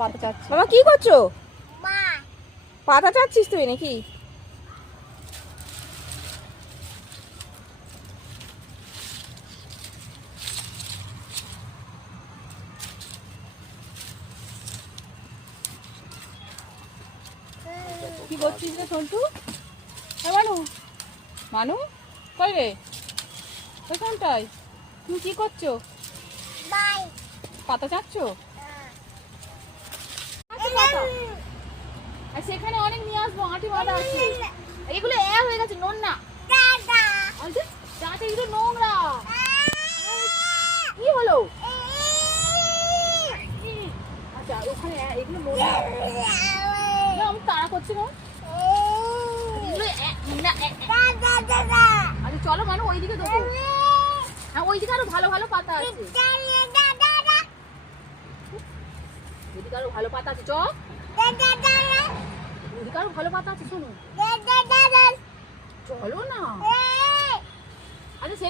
পাতা চাচ্ছি। বাবা কি করছো? পাতা চাচ্ছিস তুই নাকি? কি করছিস রে সন্টু? মানু মানু কই রে? কোনটায় তুমি কি করছো? পাতা চাচ্ছো? আর সেখানে অনেক নিয়ে আসবো, আঁটি বাঁধা আছে। এগুলো হয়ে গেছে নোংরা। এগুলো নোংরা। কি হলো? আচ্ছা ওখানে এগুলো নোংরা। আমি তাড়া করছি না। আচ্ছা চলো মানু ওইদিকে দেবো। হ্যাঁ ওইদিকে আরো ভালো ভালো পাতা আছে। ওইদিকে আরো ভালো পাতা আছে। ওইদিকে আরো ভালো পাতা আছে, শোনো। চলো না। আচ্ছা